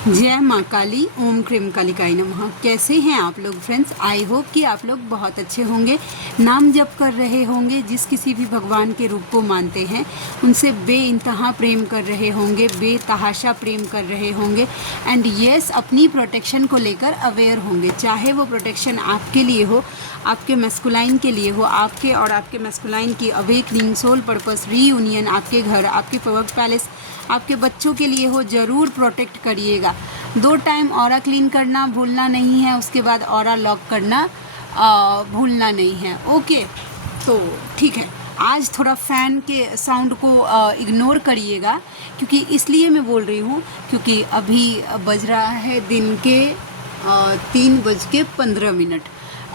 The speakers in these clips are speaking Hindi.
जय माँ काली, ओम क्रीम कालिकाई नमः। कैसे हैं आप लोग फ्रेंड्स? आई होप कि आप लोग बहुत अच्छे होंगे, नाम जप कर रहे होंगे, जिस किसी भी भगवान के रूप को मानते हैं उनसे बेइंतहा प्रेम कर रहे होंगे, बेतहाशा प्रेम कर रहे होंगे एंड यस अपनी प्रोटेक्शन को लेकर अवेयर होंगे। चाहे वो प्रोटेक्शन आपके लिए हो, आपके मैस्कुलाइन के लिए हो, आपके और आपके मैस्कुलाइन की अवेकनिंग, सोल पर्पस, रीयूनियन, आपके घर, आपके वर्क पैलेस, आपके बच्चों के लिए हो, ज़रूर प्रोटेक्ट करिएगा। 2 टाइम ऑरा क्लीन करना भूलना नहीं है, उसके बाद ऑरा लॉक करना भूलना नहीं है। ओके, तो ठीक है। आज थोड़ा फ़ैन के साउंड को इग्नोर करिएगा, क्योंकि इसलिए मैं बोल रही हूँ क्योंकि अभी बज रहा है दिन के 3:15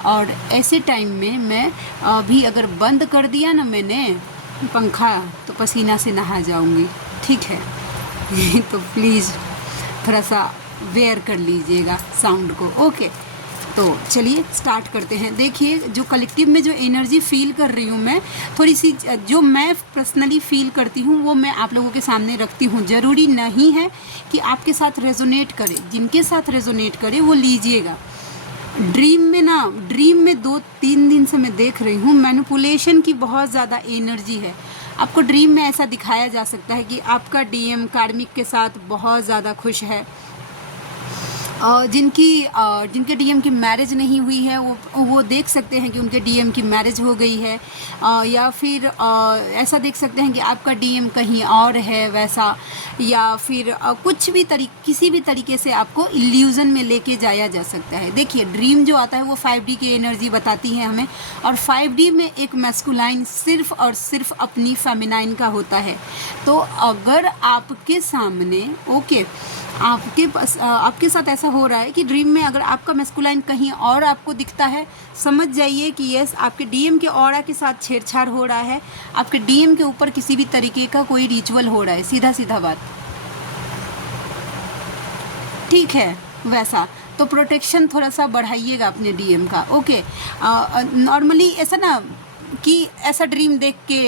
और ऐसे टाइम में मैं अभी अगर बंद कर दिया ना मैंने पंखा तो पसीना से नहा जाऊंगी। ठीक है तो प्लीज़ थोड़ा सा वेयर कर लीजिएगा साउंड को। ओके, तो चलिए स्टार्ट करते हैं। देखिए, जो कलेक्टिव में जो एनर्जी फील कर रही हूँ मैं, थोड़ी सी जो मैं पर्सनली फील करती हूँ वो मैं आप लोगों के सामने रखती हूँ। ज़रूरी नहीं है कि आपके साथ रेजोनेट करे, जिनके साथ रेजोनेट करे वो लीजिएगा। ड्रीम में 2-3 दिन से मैं देख रही हूँ मैनिपुलेशन की बहुत ज़्यादा एनर्जी है। आपको ड्रीम में ऐसा दिखाया जा सकता है कि आपका डीएम कार्मिक के साथ बहुत ज़्यादा खुश है। जिनके डीएम की मैरिज नहीं हुई है वो देख सकते हैं कि उनके डीएम की मैरिज हो गई है, या फिर ऐसा देख सकते हैं कि आपका डीएम कहीं और है वैसा, या फिर किसी भी तरीके से आपको इल्यूज़न में लेके जाया जा सकता है। देखिए, ड्रीम जो आता है वो 5D की एनर्जी बताती है हमें, और 5D में एक मैस्कुलाइन सिर्फ और सिर्फ अपनी फेमिनाइन का होता है। तो अगर आपके सामने आपके साथ ऐसा हो रहा है कि ड्रीम में अगर आपका मैस्कुलाइन कहीं और आपको दिखता है, समझ जाइए कि यस आपके डीएम के ऑरा के साथ छेड़छाड़ हो रहा है, आपके डीएम के ऊपर किसी भी तरीके का कोई रिचुअल हो रहा है। सीधा सीधा बात, ठीक है वैसा। तो प्रोटेक्शन थोड़ा सा बढ़ाइएगा अपने डीएम का। ओके, नॉर्मली ऐसा ना कि ऐसा ड्रीम देख के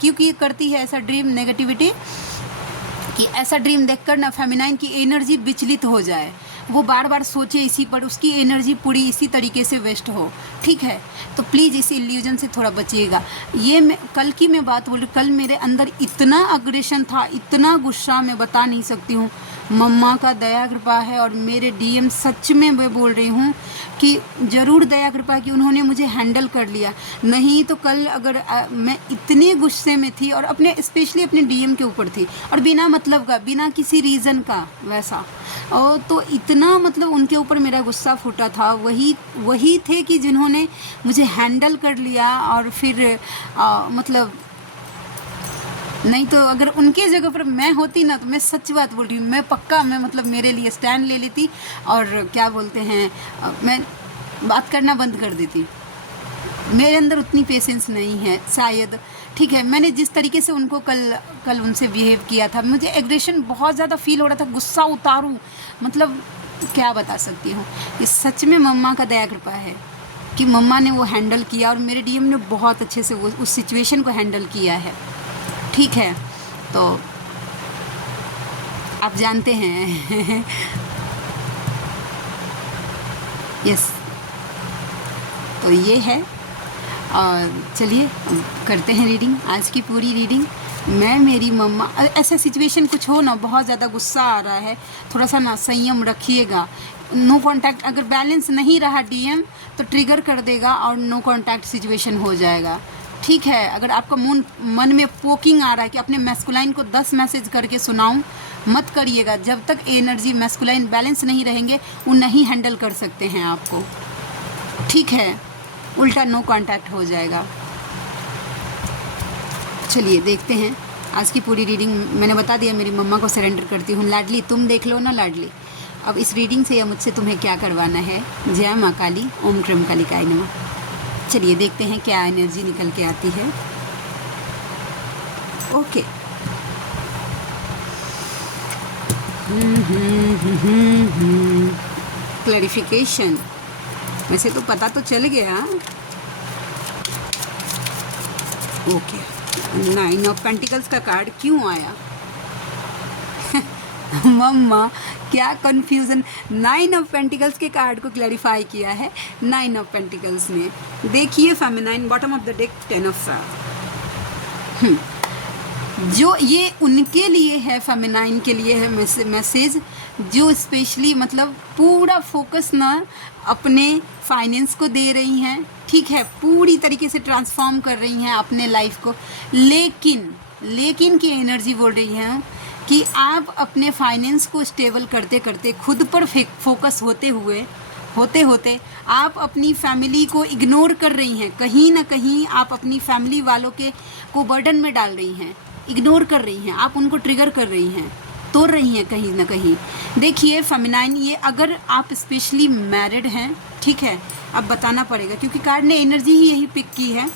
क्योंकि करती है ऐसा ड्रीम नेगेटिविटी, कि ऐसा ड्रीम देखकर ना फेमिनाइन की एनर्जी विचलित हो जाए, वो बार बार सोचे इसी पर, उसकी एनर्जी पूरी इसी तरीके से वेस्ट हो। ठीक है, तो प्लीज़ इस इल्यूजन से थोड़ा बचिएगा। ये कल की मैं बात बोल रही, कल मेरे अंदर इतना अग्रेशन था, इतना गुस्सा मैं बता नहीं सकती हूँ। मम्मा का दया कृपा है और मेरे डीएम, सच में मैं बोल रही हूँ कि ज़रूर दया कृपा कि उन्होंने मुझे हैंडल कर लिया। नहीं तो कल अगर मैं इतने गुस्से में थी और स्पेशली अपने डीएम के ऊपर थी, और बिना मतलब का, बिना किसी रीज़न का वैसा, और तो इतना मतलब उनके ऊपर मेरा गुस्सा फूटा था। वही थे कि जिन्होंने मुझे हैंडल कर लिया। और फिर मतलब नहीं तो अगर उनके जगह पर मैं होती ना, तो मैं सच बात बोल रही हूँ, मैं पक्का मतलब मेरे लिए स्टैंड ले लेती और क्या बोलते हैं, मैं बात करना बंद कर देती। मेरे अंदर उतनी पेशेंस नहीं है शायद। ठीक है, मैंने जिस तरीके से उनको कल उनसे बिहेव किया था, मुझे एग्रेशन बहुत ज़्यादा फील हो रहा था, गुस्सा उतारूँ, मतलब क्या बता सकती हूँ। ये सच में मम्मा का दया कृपा है कि मम्मा ने वो हैंडल किया और मेरे डीएम ने बहुत अच्छे से उस सिचुएशन को हैंडल किया है। ठीक है, तो आप जानते हैं यस, तो ये है। और चलिए करते हैं रीडिंग, आज की पूरी रीडिंग। मैं, मेरी मम्मा, ऐसा सिचुएशन कुछ हो ना, बहुत ज़्यादा गुस्सा आ रहा है, थोड़ा सा ना संयम रखिएगा। नो कांटेक्ट, अगर बैलेंस नहीं रहा डीएम तो ट्रिगर कर देगा और नो कांटेक्ट सिचुएशन हो जाएगा। ठीक है, अगर आपका मन में पोकिंग आ रहा है कि अपने मैस्कुलाइन को 10 मैसेज करके सुनाऊं, मत करिएगा। जब तक एनर्जी मैस्कुलाइन बैलेंस नहीं रहेंगे वो नहीं हैंडल कर सकते हैं आपको। ठीक है, उल्टा नो कांटेक्ट हो जाएगा। चलिए देखते हैं आज की पूरी रीडिंग। मैंने बता दिया मेरी मम्मा को सरेंडर करती हूँ। लाडली तुम देख लो ना लाडली, अब इस रीडिंग से या मुझसे तुम्हें क्या करवाना है। जय माँ काली, ओम क्रीम कालिकाई नमः। चलिए देखते हैं क्या एनर्जी निकल के आती है। ओके, क्लैरिफिकेशन, वैसे तो पता तो चल गया। ओके, 9 ऑफ पेंटिकल्स का कार्ड क्यों आया? मम्मा क्या कन्फ्यूज़न, 9 ऑफ पेंटिकल्स के कार्ड को क्लैरिफाई किया है 9 ऑफ पेंटिकल्स ने। देखिए feminine, bottom of the deck 10 of swords. जो ये उनके लिए है, फेमिनाइन के लिए है मैसेज, जो स्पेशली मतलब पूरा फोकस ना अपने फाइनेंस को दे रही हैं, ठीक है, पूरी तरीके से ट्रांसफॉर्म कर रही हैं अपने लाइफ को, लेकिन की एनर्जी बोल रही है कि आप अपने फाइनेंस को स्टेबल करते करते खुद पर फोकस होते होते आप अपनी फैमिली को इग्नोर कर रही हैं। कहीं ना कहीं आप अपनी फैमिली वालों को बर्डन में डाल रही हैं, इग्नोर कर रही हैं, आप उनको ट्रिगर कर रही हैं, तोड़ रही हैं कहीं ना कहीं। देखिए फेमिनाइन, ये अगर आप स्पेशली मैरिड हैं, ठीक है, अब बताना पड़ेगा क्योंकि कार्ड ने एनर्जी ही यही पिक की है।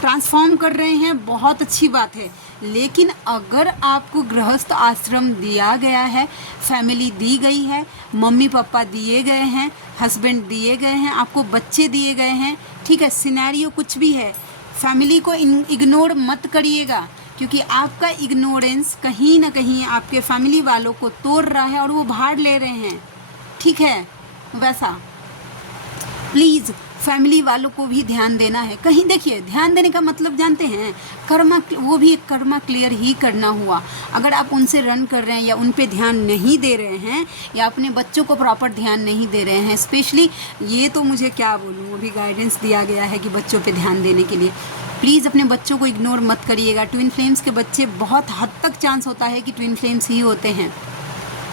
ट्रांसफॉर्म कर रहे हैं, बहुत अच्छी बात है, लेकिन अगर आपको गृहस्थ आश्रम दिया गया है, फैमिली दी गई है, मम्मी पापा दिए गए हैं, हस्बैंड दिए गए हैं, आपको बच्चे दिए गए हैं, ठीक है, सिनेरियो कुछ भी है, फैमिली को इग्नोर मत करिएगा क्योंकि आपका इग्नोरेंस कहीं ना कहीं आपके फैमिली वालों को तोड़ रहा है और वो भाड़ ले रहे हैं, ठीक है। वैसा प्लीज़ फैमिली वालों को भी ध्यान देना है। कहीं देखिए, ध्यान देने का मतलब जानते हैं, कर्मा, वो भी एक कर्मा क्लियर ही करना हुआ। अगर आप उनसे रन कर रहे हैं या उन पे ध्यान नहीं दे रहे हैं या अपने बच्चों को प्रॉपर ध्यान नहीं दे रहे हैं, स्पेशली ये तो मुझे क्या बोलूँ, अभी गाइडेंस दिया गया है कि बच्चों पे ध्यान देने के लिए प्लीज़ अपने बच्चों को इग्नोर मत करिएगा। ट्विन फ्लेम्स के बच्चे बहुत हद तक चांस होता है कि ट्विन फ्लेम्स ही होते हैं,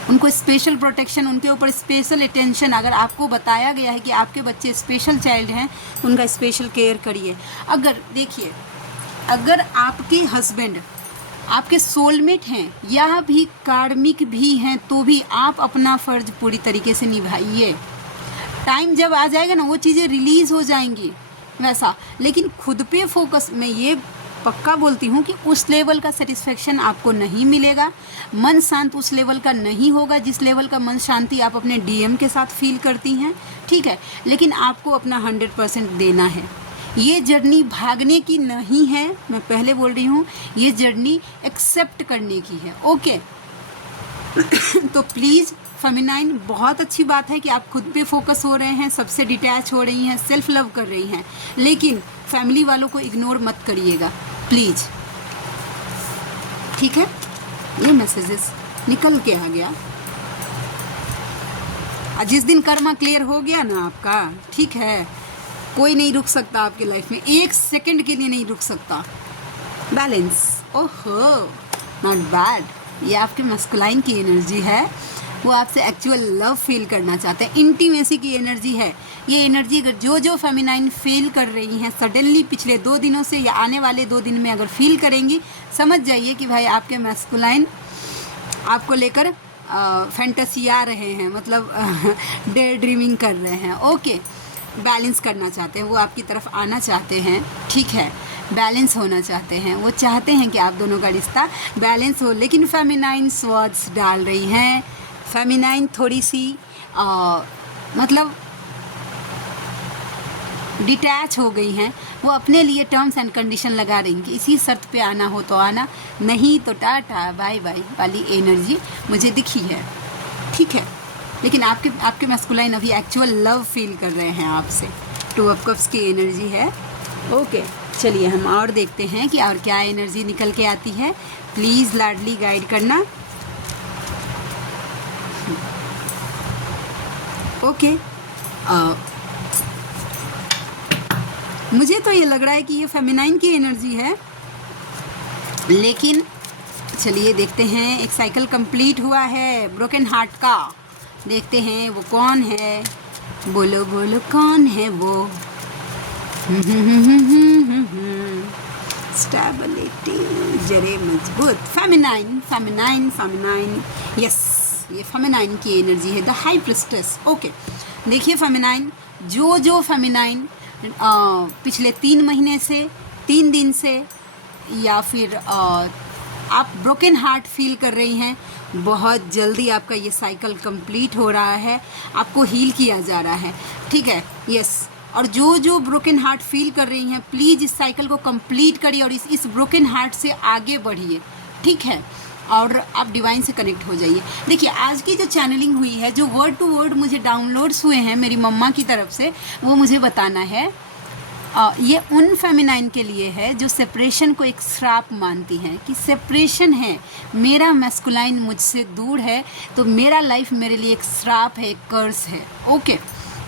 उनको स्पेशल प्रोटेक्शन, उनके ऊपर स्पेशल अटेंशन, अगर आपको बताया गया है कि आपके बच्चे स्पेशल चाइल्ड हैं तो उनका स्पेशल केयर करिए। अगर देखिए, अगर आपके हस्बैंड आपके सोलमेट हैं या भी कार्मिक भी हैं तो भी आप अपना फ़र्ज पूरी तरीके से निभाइए। टाइम जब आ जाएगा ना वो चीज़ें रिलीज़ हो जाएंगी वैसा, लेकिन खुद पे फोकस, मैं ये पक्का बोलती हूँ कि उस लेवल का सेटिस्फेक्शन आपको नहीं मिलेगा, मन शांत उस लेवल का नहीं होगा जिस लेवल का मन शांति आप अपने डीएम के साथ फील करती हैं, ठीक है, लेकिन आपको अपना 100% देना है। ये जर्नी भागने की नहीं है, मैं पहले बोल रही हूँ, ये जर्नी एक्सेप्ट करने की है, ओके। तो प्लीज़ फेमिनाइन, बहुत अच्छी बात है कि आप खुद पे फोकस हो रहे हैं, सबसे डिटैच हो रही हैं, सेल्फ लव कर रही हैं, लेकिन फैमिली वालों को इग्नोर मत करिएगा प्लीज़, ठीक है। ये मैसेजेस निकल के आ गया। जिस दिन कर्मा क्लियर हो गया ना आपका, ठीक है, कोई नहीं रुक सकता आपकी लाइफ में, 1 सेकंड के लिए नहीं रुक सकता। बैलेंस, ओहो, नॉट बैड। ये आपके मस्कुलाइन की एनर्जी है, वो आपसे एक्चुअल लव फील करना चाहते हैं, इंटीमेसी की एनर्जी है। ये एनर्जी अगर जो फेमिनाइन फील कर रही हैं सडनली पिछले 2 दिनों से या आने वाले 2 दिन में अगर फील करेंगी, समझ जाइए कि भाई आपके मस्कुलाइन आपको लेकर फैंटेसी आ रहे हैं, मतलब डे ड्रीमिंग कर रहे हैं, ओके। बैलेंस करना चाहते हैं, वो आपकी तरफ आना चाहते हैं, ठीक है, बैलेंस होना चाहते हैं, वो चाहते हैं कि आप दोनों का रिश्ता बैलेंस हो, लेकिन फेमिनाइन स्वर्ड्स डाल रही हैं। फेमिनाइन थोड़ी सी मतलब डिटैच हो गई हैं, वो अपने लिए टर्म्स एंड कंडीशन लगा रही हैं कि इसी शर्त पे आना हो तो आना, नहीं तो टाटा बाय बाय वाली एनर्जी मुझे दिखी है, ठीक है। लेकिन आपके मस्कुलाइन अभी एक्चुअल लव फील कर रहे हैं आपसे, 2 ऑफ कप्स की एनर्जी है, ओके। चलिए हम और देखते हैं कि और क्या एनर्जी निकल के आती है। प्लीज़ लाडली गाइड करना, ओके। मुझे तो ये लग रहा है कि ये फेमिनाइन की एनर्जी है, लेकिन चलिए देखते हैं। एक साइकिल कंप्लीट हुआ है ब्रोकन हार्ट का, देखते हैं वो कौन है, बोलो बोलो कौन है वो। स्टेबिलिटी, जरे मजबूत, फेमिनाइन फेमिनाइन फेमिनाइन, यस, ये फेमिनाइन की एनर्जी है, द हाई प्रिस्टेस, ओके। देखिए फेमिनाइन, जो फेमिनाइन पिछले 3 महीने से, 3 दिन से या फिर आप ब्रोकन हार्ट फील कर रही हैं, बहुत जल्दी आपका ये साइकिल कंप्लीट हो रहा है, आपको हील किया जा रहा है, ठीक है, यस। और जो ब्रोकन हार्ट फील कर रही हैं, प्लीज़ इस साइकिल को कंप्लीट करिए और इस ब्रोकन हार्ट से आगे बढ़िए, ठीक है। और आप डिवाइन से कनेक्ट हो जाइए। देखिए आज की जो चैनलिंग हुई है, जो वर्ड टू वर्ड मुझे डाउनलोड्स हुए हैं मेरी मम्मा की तरफ से, वो मुझे बताना है ये उन फेमिनाइन के लिए है जो सेपरेशन को एक श्राप मानती हैं कि सेपरेशन है, मेरा मैस्कुलाइन मुझसे दूर है तो मेरा लाइफ मेरे लिए एक श्राप है, एक कर्स है। ओके,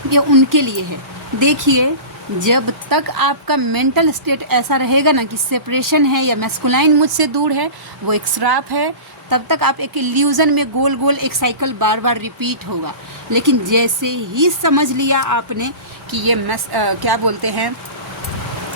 ये उनके लिए है। देखिए जब तक आपका मेंटल स्टेट ऐसा रहेगा ना कि सेपरेशन है या मैस्कुलाइन मुझसे दूर है, वो एक श्राप है, तब तक आप एक इल्यूज़न में गोल गोल एक साइकिल बार बार रिपीट होगा। लेकिन जैसे ही समझ लिया आपने कि ये क्या बोलते हैं,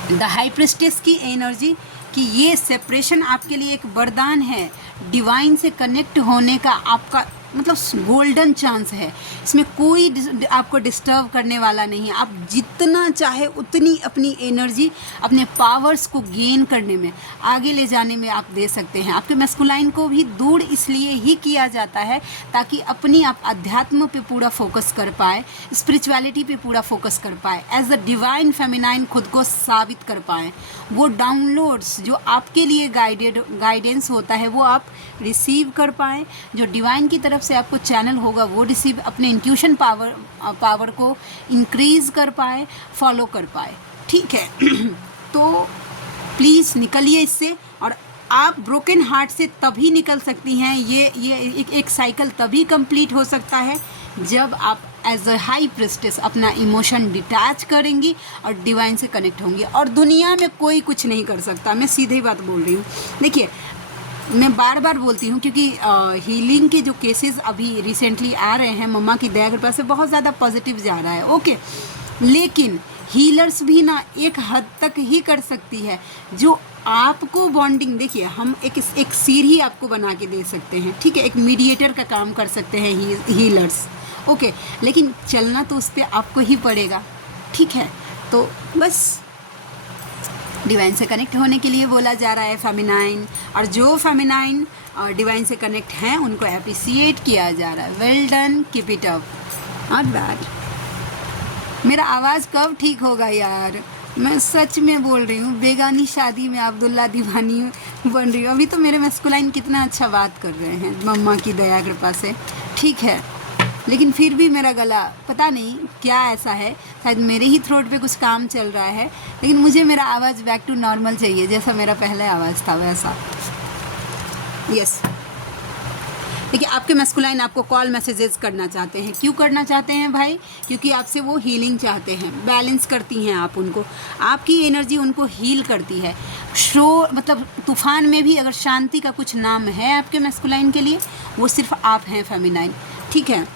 द हाई प्रिस्टेस की एनर्जी, कि ये सेपरेशन आपके लिए एक वरदान है, डिवाइन से कनेक्ट होने का आपका मतलब गोल्डन चांस है, इसमें कोई आपको डिस्टर्ब करने वाला नहीं है। आप जितना चाहे उतनी अपनी एनर्जी, अपने पावर्स को गेन करने में, आगे ले जाने में आप दे सकते हैं। आपके मैस्कुलाइन को भी दूर इसलिए ही किया जाता है ताकि अपनी आप अध्यात्म पे पूरा फोकस कर पाए, स्पिरिचुअलिटी पे पूरा फोकस कर पाए, एज अ डिवाइन फेमिनाइन खुद को साबित कर पाए। वो डाउनलोड्स जो आपके लिए गाइडेंस होता है वो आप रिसीव कर पाएँ, जो डिवाइन की तरफ से आपको चैनल होगा वो रिसीव, अपने इंट्यूशन पावर को इंक्रीज कर पाए, फॉलो कर पाए। ठीक है तो प्लीज़ निकलिए इससे, और आप ब्रोकन हार्ट से तभी निकल सकती हैं, ये एक साइकिल तभी कंप्लीट हो सकता है जब आप एज अ हाई प्रिस्टेस अपना इमोशन डिटैच करेंगी और डिवाइन से कनेक्ट होंगी, और दुनिया में कोई कुछ नहीं कर सकता। मैं सीधे बात बोल रही हूँ। देखिए मैं बार बार बोलती हूँ क्योंकि हीलिंग के जो केसेस अभी रिसेंटली आ रहे हैं, मम्मा की दया कृपा से बहुत ज़्यादा पॉजिटिव जा रहा है। ओके, लेकिन हीलर्स भी ना एक हद तक ही कर सकती है जो आपको बॉन्डिंग। देखिए हम एक सीढ़ी आपको बना के दे सकते हैं, ठीक है, एक मीडिएटर का काम कर सकते हैं हीलर्स। ओके, लेकिन चलना तो उस पर आपको ही पड़ेगा। ठीक है, तो बस डिवाइन से कनेक्ट होने के लिए बोला जा रहा है फेमिनाइन, और जो फेमिनाइन और डिवाइन से कनेक्ट हैं उनको अप्रिसिएट किया जा रहा है। Well done, keep it up, not bad. मेरा आवाज़ कब ठीक होगा यार, मैं सच में बोल रही हूँ, बेगानी शादी में अब्दुल्ला दीवानी बन रही हूँ। अभी तो मेरे मैस्कुलाइन कितना अच्छा बात कर रहे हैं मम्मा की दया कृपा से। ठीक है, लेकिन फिर भी मेरा गला पता नहीं क्या ऐसा है, शायद मेरे ही थ्रोट पे कुछ काम चल रहा है, लेकिन मुझे मेरा आवाज़ बैक टू नॉर्मल चाहिए, जैसा मेरा पहले आवाज़ था वैसा। यस, देखिए आपके मैस्कुलाइन आपको कॉल मैसेजेस करना चाहते हैं। क्यों करना चाहते हैं भाई? क्योंकि आपसे वो हीलिंग चाहते हैं, बैलेंस करती हैं आप उनको, आपकी एनर्जी उनको हील करती है। शोर मतलब तूफान में भी अगर शांति का कुछ नाम है आपके मैस्कुलाइन के लिए, वो सिर्फ आप हैं फेमिनाइन। ठीक है,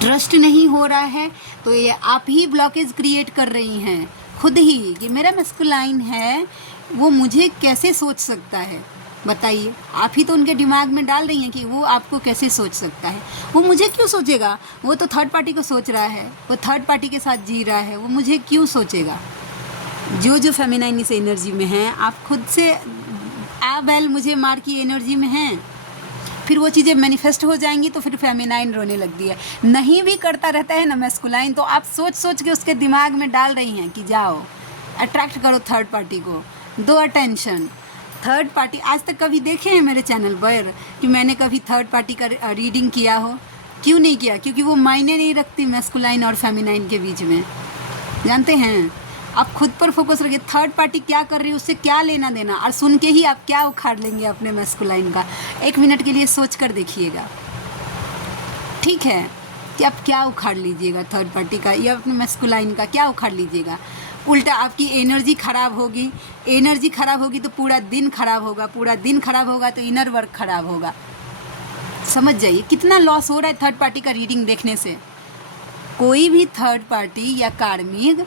ट्रस्ट नहीं हो रहा है तो ये आप ही ब्लॉकेज क्रिएट कर रही हैं खुद ही कि मेरा मैस्कुलाइन है, वो मुझे कैसे सोच सकता है, बताइए। आप ही तो उनके दिमाग में डाल रही हैं कि वो आपको कैसे सोच सकता है, वो मुझे क्यों सोचेगा, वो तो थर्ड पार्टी को सोच रहा है, वो थर्ड पार्टी के साथ जी रहा है, वो मुझे क्यों सोचेगा। जो फेमिनाइन इस एनर्जी में है, आप खुद से वेल मुझे मार की एनर्जी में हैं, फिर वो चीज़ें मैनिफेस्ट हो जाएंगी तो फिर फेमिनाइन रोने लगती है। नहीं भी करता रहता है ना मैस्कुलाइन, तो आप सोच सोच के उसके दिमाग में डाल रही हैं कि जाओ अट्रैक्ट करो थर्ड पार्टी को, दो अटेंशन। थर्ड पार्टी आज तक कभी देखे हैं मेरे चैनल पर कि मैंने कभी थर्ड पार्टी का रीडिंग किया हो? क्यों नहीं किया? क्योंकि वो मायने नहीं रखती मैस्कुलाइन और फेमिनाइन के बीच में, जानते हैं। आप खुद पर फोकस रखिए, थर्ड पार्टी क्या कर रही है उससे क्या लेना देना, और सुन के ही आप क्या उखाड़ लेंगे अपने मैस्कुलाइन का। 1 मिनट के लिए सोच कर देखिएगा, ठीक है, कि आप क्या उखाड़ लीजिएगा थर्ड पार्टी का या अपने मैस्कुलाइन का, क्या उखाड़ लीजिएगा। उल्टा आपकी एनर्जी ख़राब होगी, एनर्जी ख़राब होगी तो पूरा दिन ख़राब होगा, पूरा दिन ख़राब होगा तो इनर वर्क ख़राब होगा। समझ जाइए कितना लॉस हो रहा है थर्ड पार्टी का रीडिंग देखने से। कोई भी थर्ड पार्टी या कार्मिक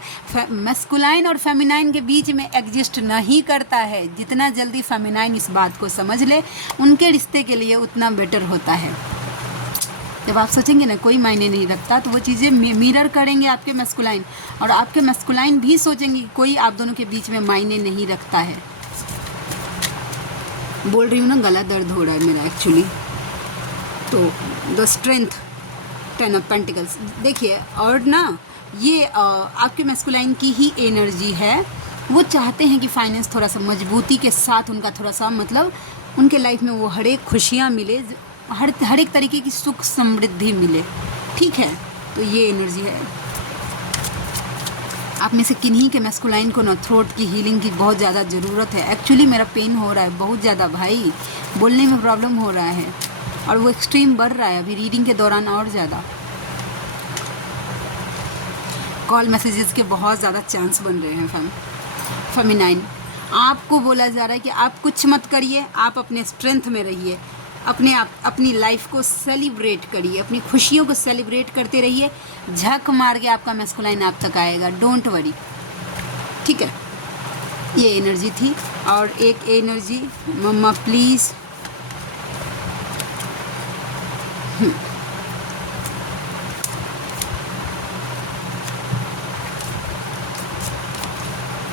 मैस्कुलाइन और फेमिनाइन के बीच में एग्जिस्ट नहीं करता है। जितना जल्दी फेमिनाइन इस बात को समझ ले, उनके रिश्ते के लिए उतना बेटर होता है। जब आप सोचेंगे ना कोई मायने नहीं रखता, तो वो चीज़ें मिरर करेंगे आपके मैस्कुलाइन, और आपके मैस्कुलाइन भी सोचेंगे कि कोई आप दोनों के बीच में मायने नहीं रखता है। बोल रही हूँ ना, गला दर्द हो रहा है मेरा एक्चुअली। तो द स्ट्रेंथ, 10 ऑफ पेंटिकल्स देखिए, और ना ये आपके मैस्कुलाइन की ही एनर्जी है। वो चाहते हैं कि फाइनेंस थोड़ा सा मजबूती के साथ उनका थोड़ा सा मतलब उनके लाइफ में वो हर एक खुशियाँ मिले, हर एक तरीके की सुख समृद्धि मिले। ठीक है, तो ये एनर्जी है। आप में से किन्हीं के मैस्कुलाइन को ना थ्रोट की हीलिंग की बहुत ज़्यादा ज़रूरत है। एक्चुअली मेरा पेन हो रहा है बहुत ज़्यादा भाई, बोलने में प्रॉब्लम हो रहा है और वो एक्सट्रीम बढ़ रहा है अभी रीडिंग के दौरान और ज़्यादा। कॉल मैसेजेस के बहुत ज़्यादा चांस बन रहे हैं फेमिनाइन। आपको बोला जा रहा है कि आप कुछ मत करिए, आप अपने स्ट्रेंथ में रहिए, अपनी लाइफ को सेलिब्रेट करिए, अपनी खुशियों को सेलिब्रेट करते रहिए। झक मार के आपका मैस्कुलाइन आप तक आएगा, डोंट वरी। ठीक है, ये एनर्जी थी। और एक एनर्जी, मम्मा प्लीज़,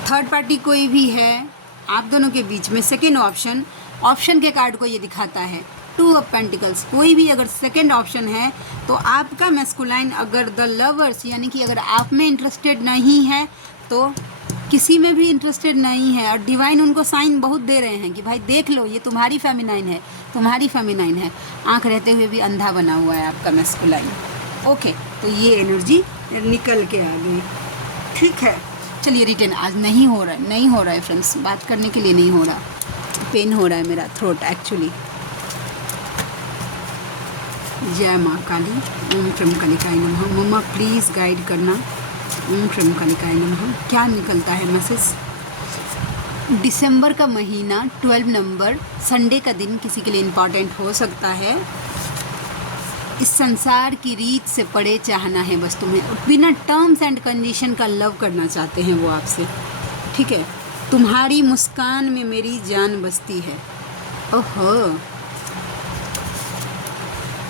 थर्ड पार्टी कोई भी है आप दोनों के बीच में, सेकेंड ऑप्शन के कार्ड को ये दिखाता है, 2 ऑफ पेंटिकल्स। कोई भी अगर सेकेंड ऑप्शन है तो आपका मैस्कुलाइन अगर द लवर्स, यानी कि अगर आप में इंटरेस्टेड नहीं है तो किसी में भी इंटरेस्टेड नहीं है, और डिवाइन उनको साइन बहुत दे रहे हैं कि भाई देख लो ये तुम्हारी फेमिनाइन है, तुम्हारी फेमिनाइन है। आंख रहते हुए भी अंधा बना हुआ है आपका मैस्कुलाइन। ओके, तो ये एनर्जी निकल के आ गई। ठीक है, चलिए रिटर्न आज नहीं हो रहा है फ्रेंड्स, बात करने के लिए नहीं हो रहा, पेन हो रहा है मेरा थ्रोट एक्चुअली। जय माँ काली, ओम क्रम कालिकाय नमः। मम्मा प्लीज़ गाइड करना, ओम क्रम कालिकाय नमः। क्या निकलता है मैसेज? दिसंबर का महीना 12 नंबर संडे का दिन किसी के लिए इम्पॉर्टेंट हो सकता है। इस संसार की रीत से परे चाहना है बस तुम्हें, बिना टर्म्स एंड कंडीशन का लव करना चाहते हैं वो आपसे। ठीक है, तुम्हारी मुस्कान में मेरी जान बसती है। ओहो,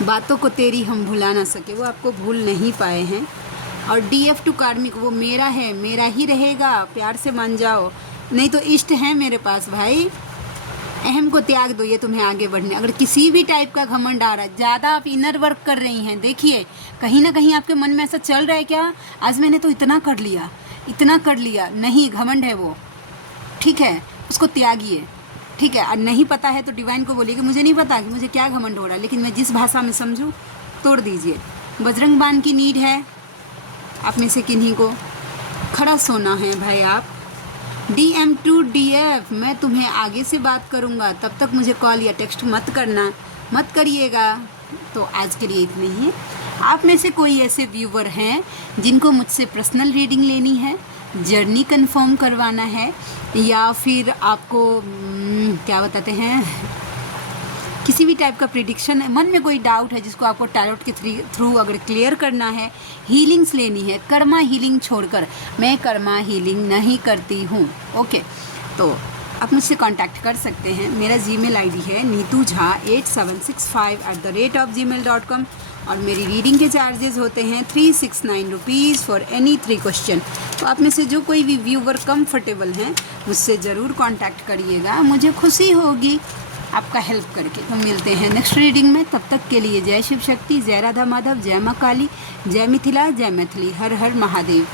बातों को तेरी हम भुला ना सके, वो आपको भूल नहीं पाए हैं। और DF2 कार्मिक, वो मेरा है, मेरा ही रहेगा, प्यार से मान जाओ, नहीं तो इष्ट है मेरे पास भाई। अहम को त्याग दो, ये तुम्हें आगे बढ़ने। अगर किसी भी टाइप का घमंड आ रहा है, ज़्यादा आप इनर वर्क कर रही हैं, देखिए कहीं ना कहीं आपके मन में ऐसा चल रहा है, क्या आज मैंने तो इतना कर लिया। नहीं, घमंड है वो। ठीक है, उसको त्यागिए। ठीक है, और नहीं पता है तो डिवाइन को बोलिए कि मुझे नहीं पता कि मुझे क्या घमंड हो रहा है, लेकिन मैं जिस भाषा में समझूँ तोड़ दीजिए। बजरंग बाण की नीड है आप में से किन्हीं को, खड़ा सोना है भाई आप। DM2 DF, मैं तुम्हें आगे से बात करूँगा, तब तक मुझे कॉल या टेक्स्ट मत करिएगा। तो आज के लिए इतनी ही। आप में से कोई ऐसे व्यूवर हैं जिनको मुझसे पर्सनल रीडिंग लेनी है, जर्नी कंफर्म करवाना है, या फिर आपको क्या बताते हैं, किसी भी टाइप का प्रिडिक्शन है, मन में कोई डाउट है जिसको आपको टैरोट के थ्रू अगर क्लियर करना है, हीलिंग्स लेनी है, कर्मा हीलिंग छोड़कर, मैं कर्मा हीलिंग नहीं करती हूँ। ओके, तो आप मुझसे कांटेक्ट कर सकते हैं। मेरा जीमेल आईडी है neetujha8765@gmail.com, और मेरी रीडिंग के चार्जेस होते हैं 369 रुपीज़ फॉर एनी 3 क्वेश्चन। तो आप में से जो कोई भी व्यूवर कंफर्टेबल हैं मुझसे ज़रूर कांटेक्ट करिएगा, मुझे खुशी होगी आपका हेल्प करके। तो मिलते हैं नेक्स्ट रीडिंग में, तब तक के लिए जय शिव शक्ति, जय राधा माधव, जय माँ काली, जय मिथिला, जय मैथिली, हर हर महादेव।